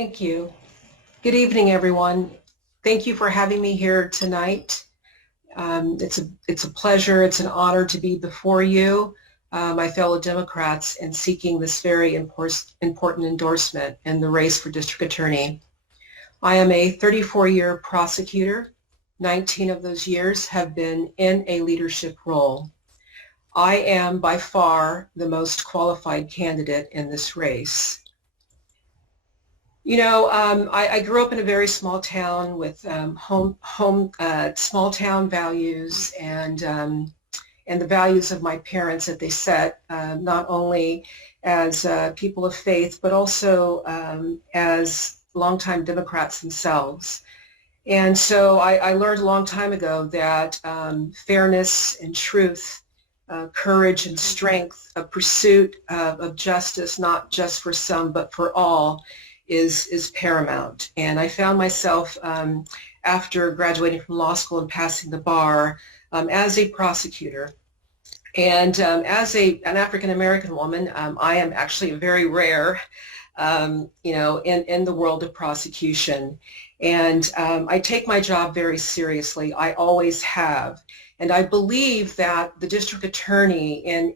Thank you. Good evening, everyone. Thank you for having me here tonight. It's a pleasure, it's an honor to be before you, my fellow Democrats, in seeking this very important endorsement in the race for district attorney. I am a 34-year prosecutor. 19 of those years have been in a leadership role. I am by far the most qualified candidate in this race. You know, I grew up in a very small town with small town values and the values of my parents that they set, not only as people of faith, but also as longtime Democrats themselves. And so I learned a long time ago that fairness and truth, courage and strength, a pursuit of justice, not just for some, but for all, is paramount. And I found myself, after graduating from law school and passing the bar, as a prosecutor. And as an African-American woman, I am actually very rare, in the world of prosecution. And I take my job very seriously. I always have. And I believe that the district attorney in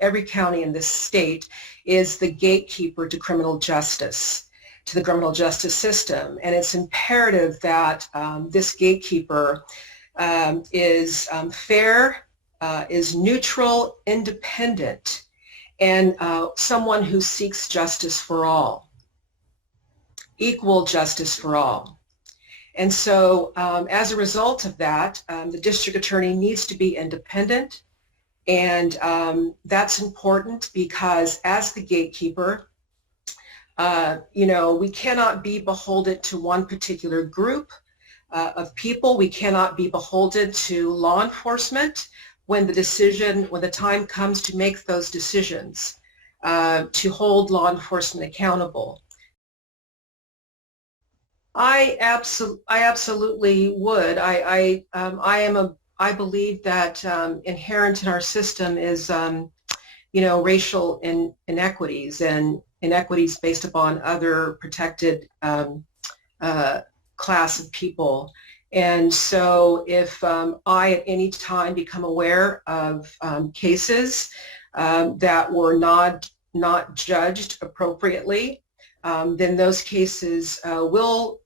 every county in this state is the gatekeeper to criminal justice, to the criminal justice system. And it's imperative that this gatekeeper is fair, is neutral, independent, and someone who seeks justice for all, equal justice for all. And so as a result of that, the district attorney needs to be independent. And that's important because as the gatekeeper, we cannot be beholden to one particular group of people. We cannot be beholden to law enforcement when the time comes to make those decisions, to hold law enforcement accountable. I absolutely would. I believe that inherent in our system is, racial inequities and inequities based upon other protected class of people. And so if I at any time become aware of cases that were not judged appropriately, then those cases will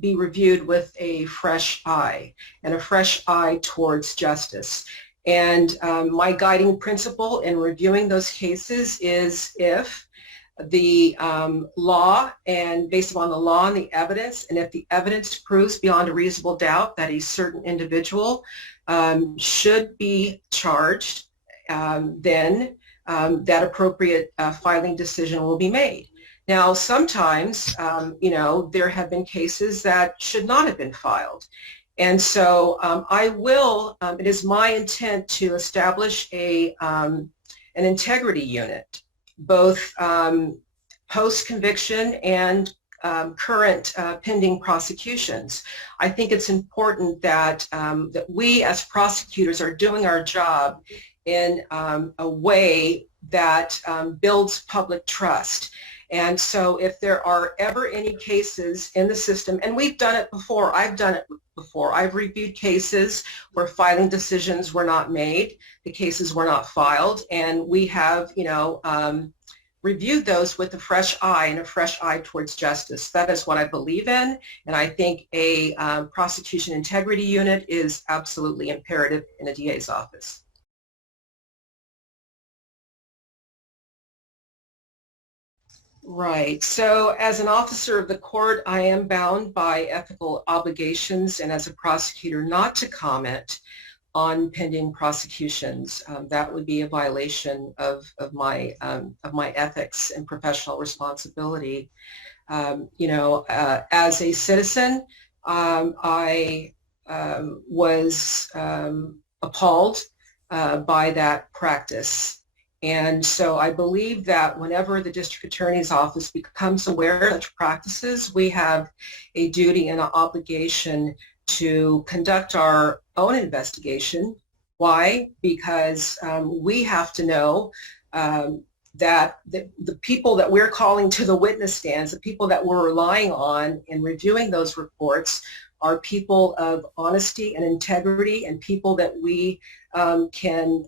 be reviewed with a fresh eye and a fresh eye towards justice. And my guiding principle in reviewing those cases is if the law, and based upon the law and the evidence, and if the evidence proves beyond a reasonable doubt that a certain individual should be charged, then that appropriate filing decision will be made. Now, sometimes, there have been cases that should not have been filed. And so it is my intent to establish an integrity unit, both post-conviction and current pending prosecutions. I think it's important that we as prosecutors are doing our job in a way that builds public trust. And so if there are ever any cases in the system, and we've done it before, I've done it before, I've reviewed cases where filing decisions were not made, the cases were not filed, and we have, reviewed those with a fresh eye and a fresh eye towards justice. That is what I believe in, and I think a prosecution integrity unit is absolutely imperative in a DA's office. Right. So as an officer of the court, I am bound by ethical obligations, and as a prosecutor not to comment on pending prosecutions. That would be a violation of my ethics and professional responsibility. As a citizen, I was appalled by that practice. And so I believe that whenever the district attorney's office becomes aware of such practices, we have a duty and an obligation to conduct our own investigation. Why? Because we have to know that the people that we're calling to the witness stands, the people that we're relying on in reviewing those reports, are people of honesty and integrity, and people that we can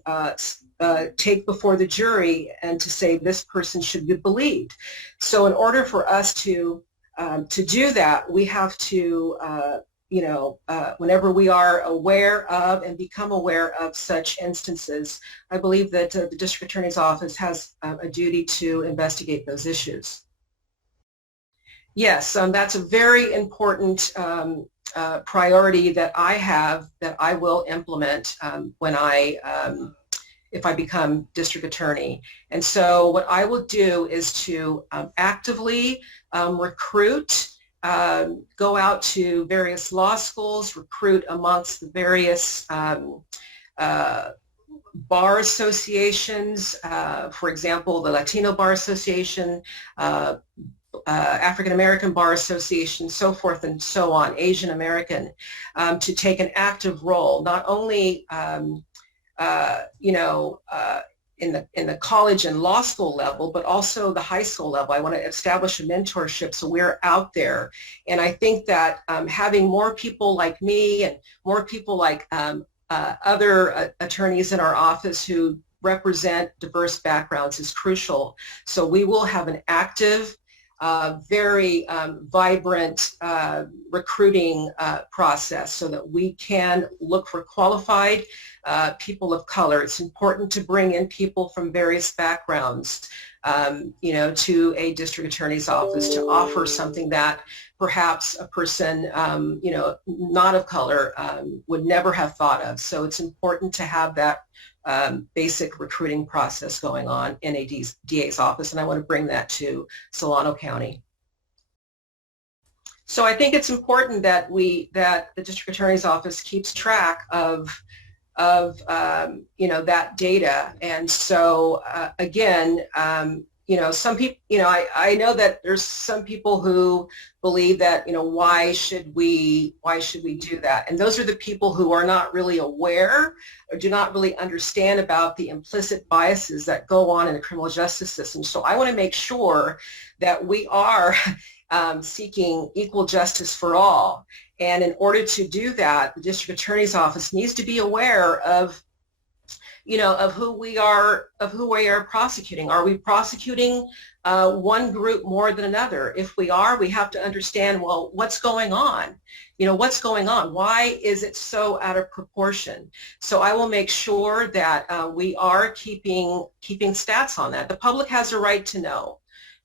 take before the jury and to say this person should be believed. So in order for us to do that, we have to, whenever we are aware of and become aware of such instances, I believe that the District Attorney's Office has a duty to investigate those issues. Yes, that's a very important priority that I have, that I will implement when if I become district attorney. And so what I will do is to actively recruit, go out to various law schools, recruit amongst the various bar associations, for example, the Latino Bar Association, African American Bar Association, so forth and so on, Asian American, to take an active role, not only in the college and law school level, but also the high school level. I want to establish a mentorship so we're out there. And I think that having more people like me and more people like other attorneys in our office who represent diverse backgrounds is crucial. So we will have an active, very vibrant recruiting process so that we can look for qualified people of color. It's important to bring in people from various backgrounds, to a district attorney's office to offer something that perhaps a person, not of color would never have thought of. So it's important to have that basic recruiting process going on in a DA's office, and I want to bring that to Solano County. So I think it's important that the District Attorney's Office keeps track of that data. And so again, some people, I know that there's some people who believe that, why should we do that? And those are the people who are not really aware or do not really understand about the implicit biases that go on in the criminal justice system. So I want to make sure that we are seeking equal justice for all. And in order to do that, the District Attorney's Office needs to be aware of who we are prosecuting. Are we prosecuting one group more than another? If we are, we have to understand, well, what's going on? What's going on? Why is it so out of proportion? So I will make sure that we are keeping stats on that. The public has a right to know.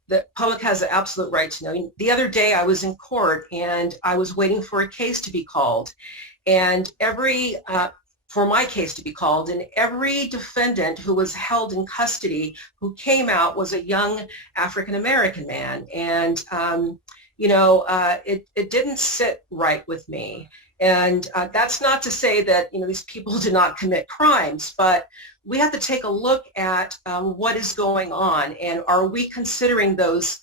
The public has an absolute right to know. The other day I was in court and I was waiting for a case to be called, and for my case to be called, and every defendant who was held in custody who came out was a young African American man, and it didn't sit right with me. And that's not to say that these people did not commit crimes, but we have to take a look at what is going on, and are we considering those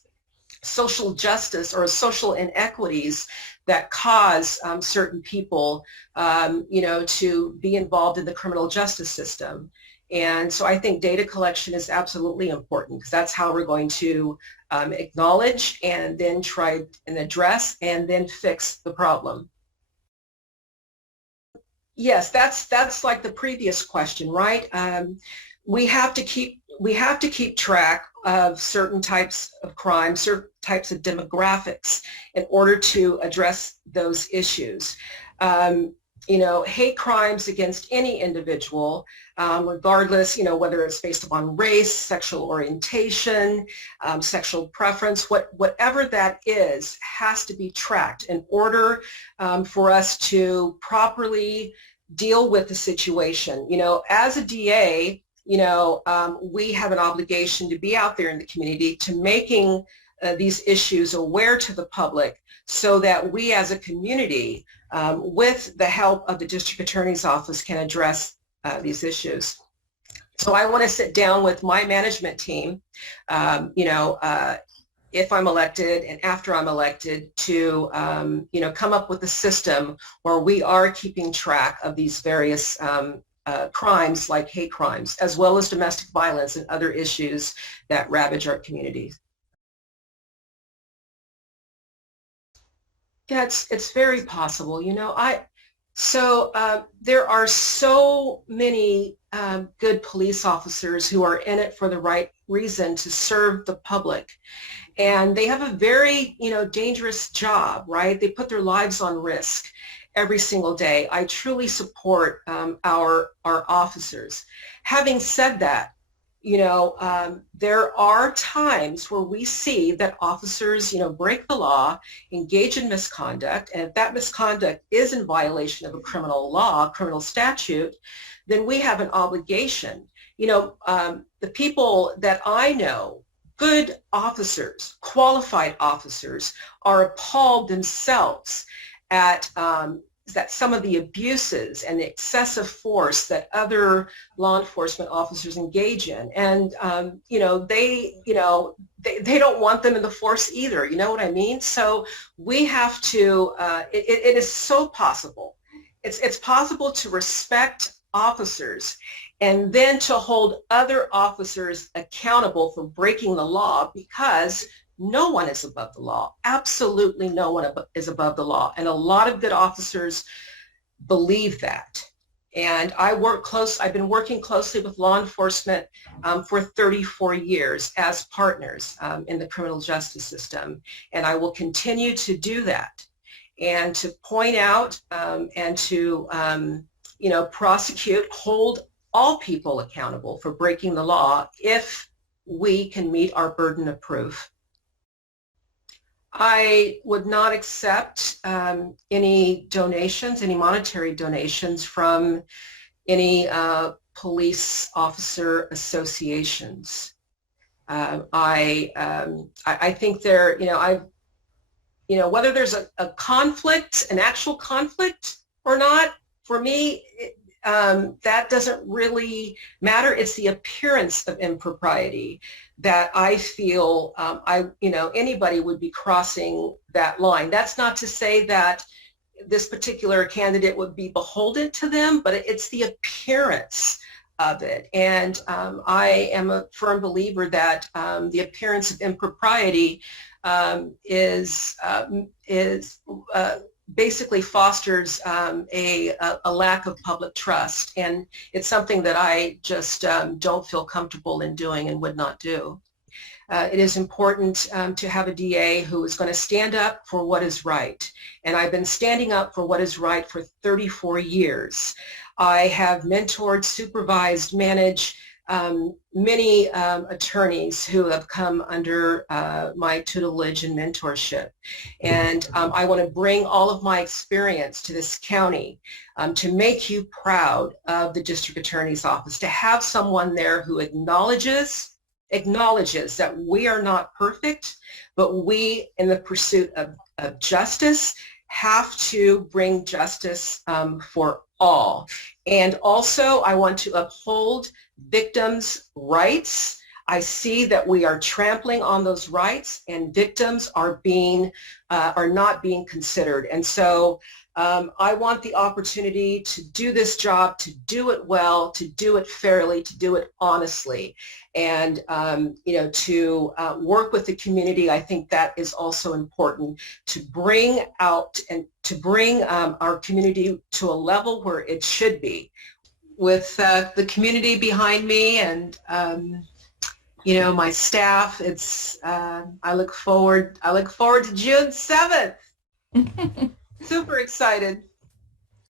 social justice or social inequities that cause certain people, to be involved in the criminal justice system. And so I think data collection is absolutely important, because that's how we're going to acknowledge and then try and address and then fix the problem. Yes, that's like the previous question, right? We have to keep track of certain types of crime, certain types of demographics in order to address those issues. Hate crimes against any individual, regardless, whether it's based upon race, sexual orientation, sexual preference, whatever that is, has to be tracked in order for us to properly deal with the situation. As a DA, we have an obligation to be out there in the community to making these issues aware to the public, so that we as a community, with the help of the District Attorney's Office, can address these issues. So I want to sit down with my management team, if I'm elected and after I'm elected, to come up with a system where we are keeping track of these various crimes like hate crimes, as well as domestic violence and other issues that ravage our communities. Yeah, it's very possible. There are so many good police officers who are in it for the right reason to serve the public. And they have a very, dangerous job, right? They put their lives on risk every single day. I truly support our officers. Having said that, there are times where we see that officers, break the law, engage in misconduct, and if that misconduct is in violation of a criminal law, criminal statute, then we have an obligation. The people that I know, good officers, qualified officers, are appalled themselves at that some of the abuses and the excessive force that other law enforcement officers engage in, and they don't want them in the force either. You know what I mean? So we have to. It is so possible. It's possible to respect officers and then to hold other officers accountable for breaking the law, because no one is above the law. Absolutely no one is above the law. And a lot of good officers believe that. And I've been working closely with law enforcement for 34 years as partners in the criminal justice system. And I will continue to do that and to point out and to, prosecute, hold all people accountable for breaking the law if we can meet our burden of proof. I would not accept any donations, any monetary donations from any police officer associations. I think whether there's a conflict, an actual conflict or not, for me, that doesn't really matter. It's the appearance of impropriety that I feel anybody would be crossing that line. That's not to say that this particular candidate would be beholden to them, but it's the appearance of it. And I am a firm believer that the appearance of impropriety is basically fosters a lack of public trust, and it's something that I just don't feel comfortable in doing and would not do. It is important to have a DA who is going to stand up for what is right, and I've been standing up for what is right for 34 years. I have mentored, supervised, managed many attorneys who have come under my tutelage and mentorship. And I want to bring all of my experience to this county to make you proud of the district attorney's office, to have someone there who acknowledges that we are not perfect, but we, in the pursuit of justice, have to bring justice for all. And also, I want to uphold victims' rights. I see that we are trampling on those rights, and victims are not being considered. And so I want the opportunity to do this job, to do it well, to do it fairly, to do it honestly, and to work with the community. I think that is also important, to bring out and to bring our community to a level where it should be, with the community behind me and my staff. I look forward to June 7th. Super excited.